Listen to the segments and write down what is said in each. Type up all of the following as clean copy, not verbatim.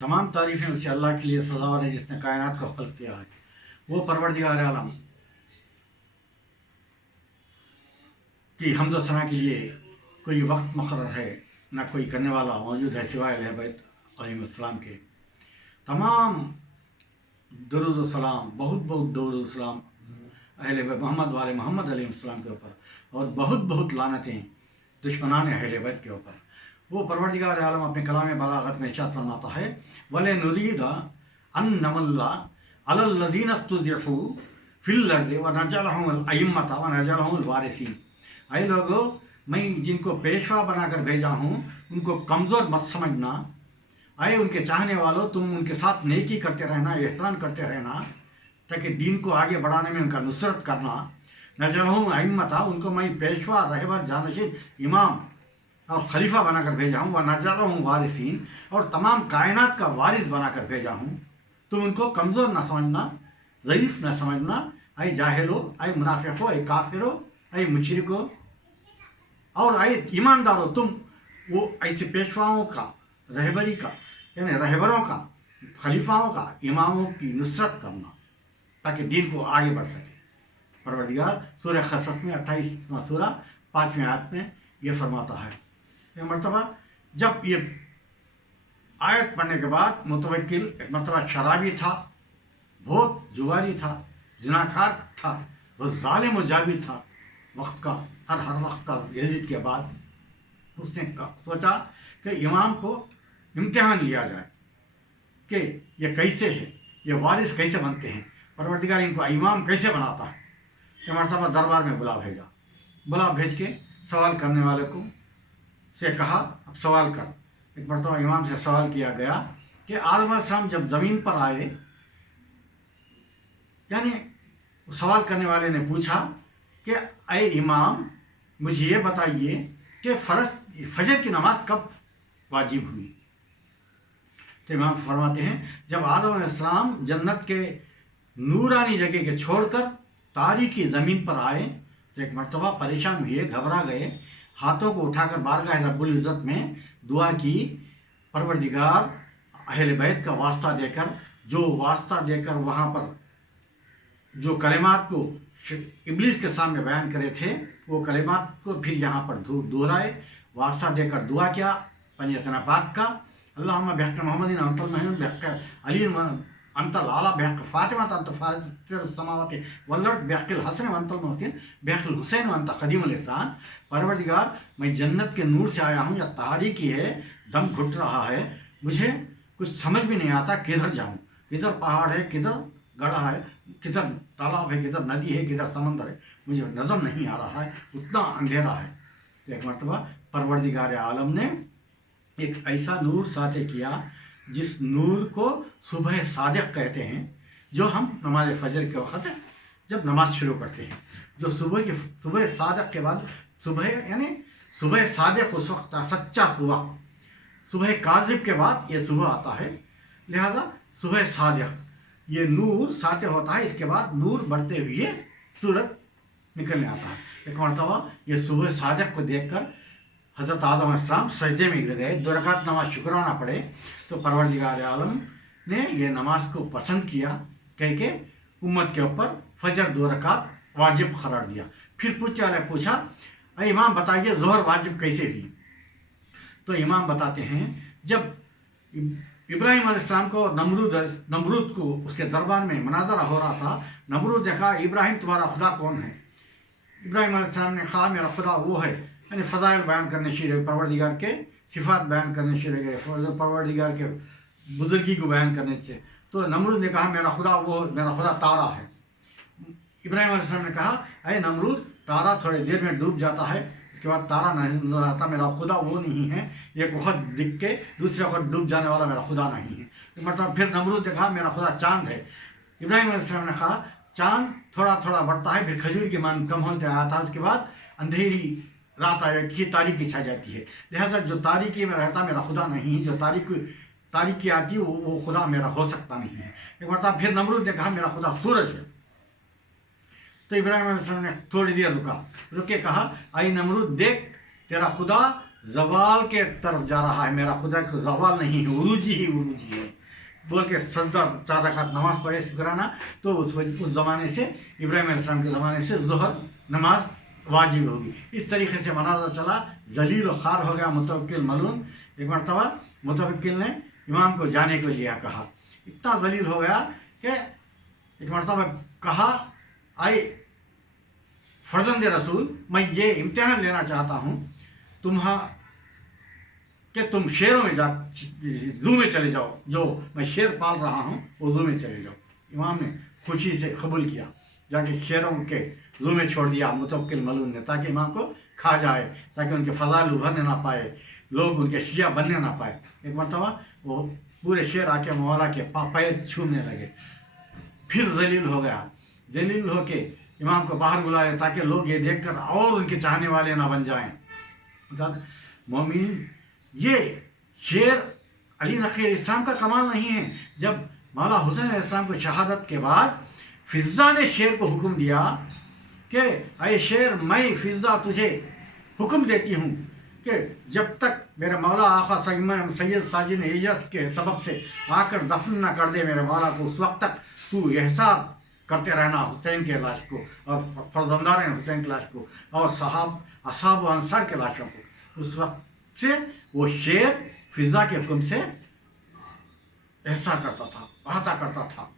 तमाम तारीफ़ें उसे अल्लाह के लिए सज़ावर है जिसने कायनात को खल्क़ किया है। वो परवरदिगार आलम की हम्द व सना के लिए कोई वक्त मुक़र्रर है, ना कोई करने वाला मौजूद है सिवाय अहले बैत अलैहिस्सलाम के। तमाम दुरूद व सलाम, बहुत बहुत दुरूद व सलाम अहले बैत मोहम्मद वाले मोहम्मद अलैहिस्सलाम के ऊपर, और बहुत बहुत लानतें दुश्मनान अहले बैत के ऊपर। वो परवरदिगार आलम अपने कलाम बलागत में इरशाद फरमाता है, वले नुरीदा अन नमल्ला अलल लदीन इस्तुज़िफ़ू फिल अर्ज़ि व नजअलहुमुल अइम्मता व नजअलहुमुल वारिसीन। ऐ लोगों, मैं जिनको पेशवा बनाकर भेजा हूँ उनको कमज़ोर मत समझना। ऐ उनके चाहने वालों, तुम उनके साथ नेकी करते रहना, एहसान करते रहना, ताकि दीन को आगे बढ़ाने में उनका नुसरत करना। नजअलहुमुल अइम्मता, उनको मैं पेशवा, रहबर, जानशीन, इमाम और खलीफा बनाकर भेजा हूँ। वह नजअलहुमुल वारिसीन, और तमाम कायनात का वारिस बनाकर भेजा हूँ। तुम उनको कमज़ोर ना समझना, ज़ईफ़ ना समझना। ऐ जाहिलो, ऐ मुनाफ़िक़ो, ऐ काफ़िरो, ऐ मुशरिको और ऐ ईमानदारों, तुम वो ऐसे पेशवाओं का, रहबरी का, यानी रहबरों का, खलीफाओं का, इमामों की नुसरत करना, ताकि दीन को आगे बढ़ सके। परवरदिगार सूरह क़सस में 28वां सूरा 5वें आयत में ये फरमाता है। एक मरतबा जब ये आयत पढ़ने के बाद मुतवक्किल एक मरतबा शराबी था, बहुत जुआरी था, ज़िनाकार था, वो ज़ालिम व जाबिर था वक्त का, हर वक्त का यजीद के बाद। उसने सोचा कि इमाम को इम्तिहान लिया जाए कि ये कैसे है, ये वारिस कैसे बनते हैं, परवरदिगार इनको इमाम कैसे बनाता है। ये मरतबा दरबार में बुला भेज के सवाल करने वाले को से कहा, अब सवाल कर। एक मरतबा इमाम से सवाल किया गया कि आदम अलैहिस्सलाम जब ज़मीन पर आए, यानी सवाल करने वाले ने पूछा कि ऐ इमाम, मुझे ये बताइए कि फजर की नमाज कब वाजिब हुई। तो इमाम फरमाते हैं, जब आदम अलैहिस्सलाम जन्नत के नूरानी जगह के छोड़कर तारीकी ज़मीन पर आए तो एक मरतबा परेशान हुए, घबरा गए, हाथों को उठाकर बारगाह रब्बुल इज़्ज़त में दुआ की। परवरदिगार अहले बैत का वास्ता देकर वहाँ पर जो कलिमात को इब्लिस के सामने बयान करे थे, वो कलिमात को फिर यहाँ पर दोहराए, वास्ता देकर दुआ किया पंजतना पाक का, अल्लाहुम्मा बिहक़्क़ि मुहम्मदिन अंतल महीन बिहक़्क़ि अली अंतल आला बिहक़्क़ि फ़ातिमा अंत फ़ातिर समावाति वल अर्ज़ बिहक़्क़िल हसन अंतल मोहसिन बिहक़्क़िल हुसैन अंत क़दीमुल एहसान। परवरदिगार, मैं जन्नत के नूर से आया हूँ, या तारीकी है, दम घुट रहा है, मुझे कुछ समझ भी नहीं आता किधर जाऊँ, किधर पहाड़ है, किधर गढ़ा है, किधर तालाब है, किधर नदी है, किधर समंदर है, मुझे नज़र नहीं आ रहा है, उतना अंधेरा है। तो एक मरतबा परवरदिगार आलम ने एक ऐसा नूर साते किया जिस नूर को सुबह सादिक कहते हैं, जो हम नमाज फजर के वक़्त जब नमाज शुरू करते हैं, जो सुबह सादिक के बाद, सुबह यानी सुबह सादिक उस वक्त सच्चा सुबह काज़िब के बाद ये सुबह आता है, लिहाजा सुबह सादिक ये नूर साते होता है। इसके बाद नूर बढ़ते हुए सूरज निकलने आता है। एक मरतबा ये सुबह सादिक को देखकर हज़रत आदम अलैहिस्सलाम सजदे में गिर गए, 2 रकात नमाज शुक्राना पढ़े। तो परवरदिगार आलम ने ये नमाज को पसंद किया, कह के उम्मत के ऊपर फजर 2 रकात वाजिब करार दिया। फिर पूछा, अरे इमाम बताइए ज़ोहर वाजिब कैसे हुई। तो इमाम बताते हैं, जब इब्राहिम अलैहिस्सलाम को नमरूद को उसके दरबार में मुनाज़रा हो रहा था, नमरूद ने कहा, इब्राहिम तुम्हारा खुदा कौन है। इब्राहिम अलैहिस्सलाम ने कहा, मेरा खुदा वो है, यानी फ़ज़ाइल बयान करने शुरू, परवरदिगार के सिफ़ात बयान करने शुरू गए, परवरदिगार के बुज़ुर्गी को बयान करने से। तो नमरूद ने कहा, मेरा खुदा तारा है। इब्राहिम अलैहिस्सलाम ने कहा, अरे नमरूद, तारा थोड़ी देर में डूब जाता है, इसके बाद तारा नहीं नजर आता, मेरा खुदा वो नहीं है। एक वक्त दिख के दूसरे वक्त डूब जाने वाला मेरा खुदा नहीं है। मतलब फिर नमरूद ने कहा, मेरा खुदा चाँद है। इब्राहिम अलैहिस्सलाम ने कहा, चाँद थोड़ा थोड़ा बढ़ता है, फिर खजूर की मान कम होते आता है, उसके बाद अंधेरी रात आएगी, तारीकी छा जाती है। लिहाजा जो तारीकी में रहता मेरा खुदा नहीं है, जो तारीकी आती है वो खुदा मेरा हो सकता नहीं है। एक मतलब फिर नमरूद ने कहा, मेरा खुदा सूरज है। तो इब्राहिम अलैहिस्सलाम ने थोड़ी देर रुके, कहा, आई नमरूद, देख तेरा खुदा जवाल के तरफ जा रहा है, मेरा खुदा को जवाल नहीं है, उरूजी ही उरूजी है बोल के सजदा 4 रकात नमाज पढ़े शुक्राना। तो उस ज़माने से, इब्राहिम अलैहिस्सलाम के ज़माने से ज़ोहर नमाज वाजिब होगी। इस तरीके से मनाजा चला, जलील और खार हो गया मुतवक्किल मलून। एक मरतबा मुतवक्किल ने इमाम को जाने को लिया, कहा, इतना जलील हो गया कि एक मरतबा कहा, आए फर्जंद रसूल, मैं ये इम्तिहान लेना चाहता हूँ कि तुम शेरों में जा ज़ू में चले जाओ, जो मैं शेर पाल रहा हूँ वो ज़ू में चले जाओ। इमाम ने खुशी से कबूल किया, जाके शेरों के ज़ू में छोड़ दिया मुतवक्किल मलून ने, ताकि इमाम को खा जाए, ताकि उनके फ़ज़ाइल उभरने ना पाए, लोग उनके शिया बनने ना पाए। एक मरतबा वो पूरे शेर आके मौला के पैर छूने लगे, फिर जलील हो गया। जलील हो के इमाम को बाहर बुलाया ताकि लोग ये देखकर और उनके चाहने वाले ना बन जाएं। मोमिन, ये शेर अली नक़ी इस्लाम का कमाल नहीं है। जब मौला हुसैन इस्लाम को शहादत के बाद फिज़ा ने शेर को हुक्म दिया कि अय शेर, मैं फिज़ा तुझे हुक्म देती हूँ कि जब तक मेरे मौला आका सैयद साजिद एजस के सबब से आकर दफन न कर दे मेरे मौला को, उस वक्त तक तू एहसास करते रहना हुसैन के लाश को और फर्जंदार हुसैन के लाश को और असहाब व अंसार के लाशों को। उस वक्त से वो शेर फिज़ा के हुक्म से एहसास करता था, अहता करता था।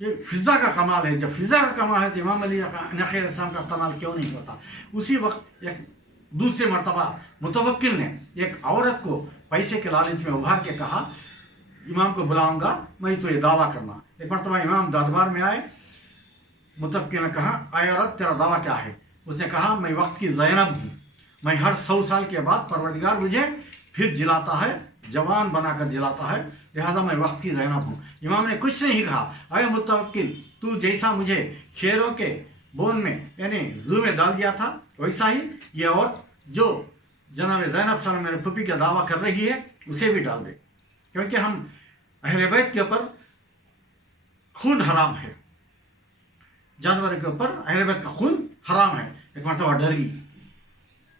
ये फिज़ा का कमाल है। जब फिज़ा का कमाल है तो इमाम अली नक़ी इस्लाम का कमाल क्यों नहीं होता। उसी वक्त एक दूसरे मरतबा मुतवक्किल ने एक औरत को पैसे के लालच में उभार के कहा, इमाम को बुलाऊंगा, मैं तो ये दावा करना। एक मरतबा इमाम दरबार में आए, मुतवक्किल ने कहा, आए औरत, तेरा दावा क्या है। उसने कहा, मैं वक्त की ज़ैनब हूँ, मैं हर 100 साल के बाद परवरदिगार मुझे फिर जिलाता है, जवान बनाकर जिलाता है, लिहाजा मैं वक्त की ज़ैनब हूँ। इमाम ने कुछ नहीं कहा, अरे मुतवक्किल, तू जैसा मुझे शेरों के बोन में यानी ज़ू में डाल दिया था, वैसा ही ये औरत जो जनाब ज़ैनब सल्लम मेरे फूफी का दावा कर रही है उसे भी डाल दे, क्योंकि हम अहले बैत के ऊपर खून हराम है, जानवर के ऊपर अहले बैत का खून हराम है। एक मरतबा डर गई,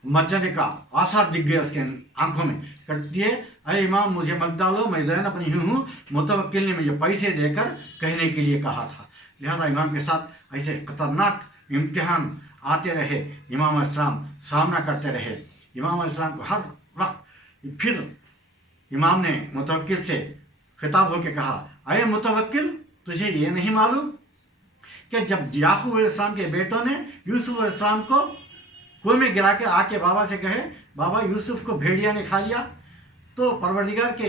मस्जिद का आसार दिख गया उसके आंखों में, करती है, अरे इमाम मुझे मत डालो, मैं ज़ैनब नहीं हूँ, मुतवक्किल ने मुझे पैसे देकर कहने के लिए कहा था। लिहाजा इमाम के साथ ऐसे खतरनाक इम्तिहान आते रहे, इमाम अलैहिस्सलाम सामना करते रहे। इमाम अलैहिस्सलाम को हर वक्त फिर इमाम ने मुतवक्किल से खिताब होकर कहा, अरे मुतवक्किल, तुझे ये नहीं मालूम कि जब याकूब अलैहिस्सलाम के बेटों ने यूसुफ अलैहिस्सलाम को कुएं में गिरा के आके बाबा से कहे, बाबा यूसुफ को भेड़िया ने खा लिया, तो परवरदिगार के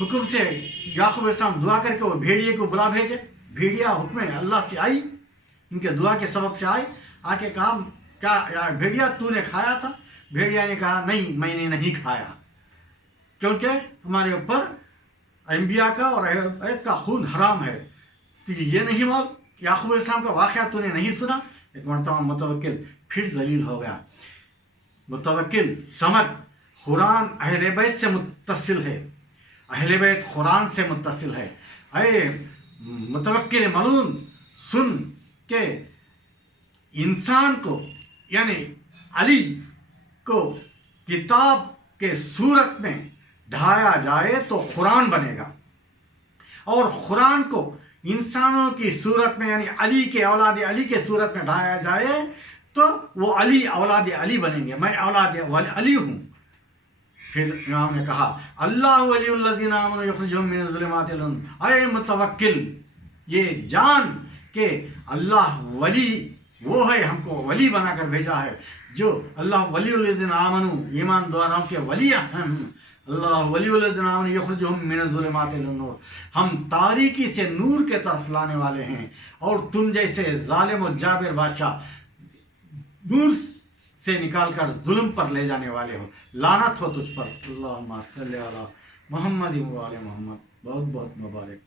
हुक्म से याकूब अलैहिस्सलाम दुआ करके वो भेड़िए को बुला भेजे। भेड़िया हुक्म अल्लाह से आई, उनके दुआ के सबब से आई, आके कहा, क्या यार भेड़िया तूने खाया था। भेड़िया ने कहा, नहीं, मैंने नहीं खाया, क्योंकि हमारे ऊपर अंबिया का और अहद का खून हराम है। तो ये नहीं मालूम, याकूब अलैहिस्सलाम का वाक़या तूने नहीं सुना। एक मरतबा मुतवक्किल फिर जलील हो गया। मुतवक्किल समझ, कुरान अहले बैत से मुत्तसिल है, अहले बैत कुरान से मुत्तसिल है। अरे मुतवक्किल मलून, सुन के इंसान को यानी अली को किताब के सूरत में ढाया जाए तो कुरान बनेगा, और कुरान को इंसानों की सूरत में यानी अली के औलाद अली के सूरत में ढाया जाए तो वो अली औलाद अली बनेंगे, मैं औलाद अली हूँ। फिर इमाम ने कहा, अल्लाह वलियुल्लज़ीना आमनू युख़रिजुहुम मिनज़्ज़ुलुमातिल नूर। अरे मुतवक्किल, ये जान के अल्लाह वली वो है, हमको वली बनाकर भेजा है, जो अल्लाह वलियुल्लज़ीना आमनू, ईमान वालों के वली हैं। अल्लाह वलियुल्लज़ीना आमनू युख़रिजुहुम मिनज़्ज़ुलुमातिल नूर, हम तारीकी से नूर के तरफ लाने वाले हैं, और तुम जैसे जालिम और जाबिर बादशाह नूर से निकाल कर जुल्म पर ले जाने वाले हो, लानत हो तुझ पर। अल्लाहुम्मा सल्ली अला मुहम्मद व आले मुहम्मद। बहुत बहुत मुबारक।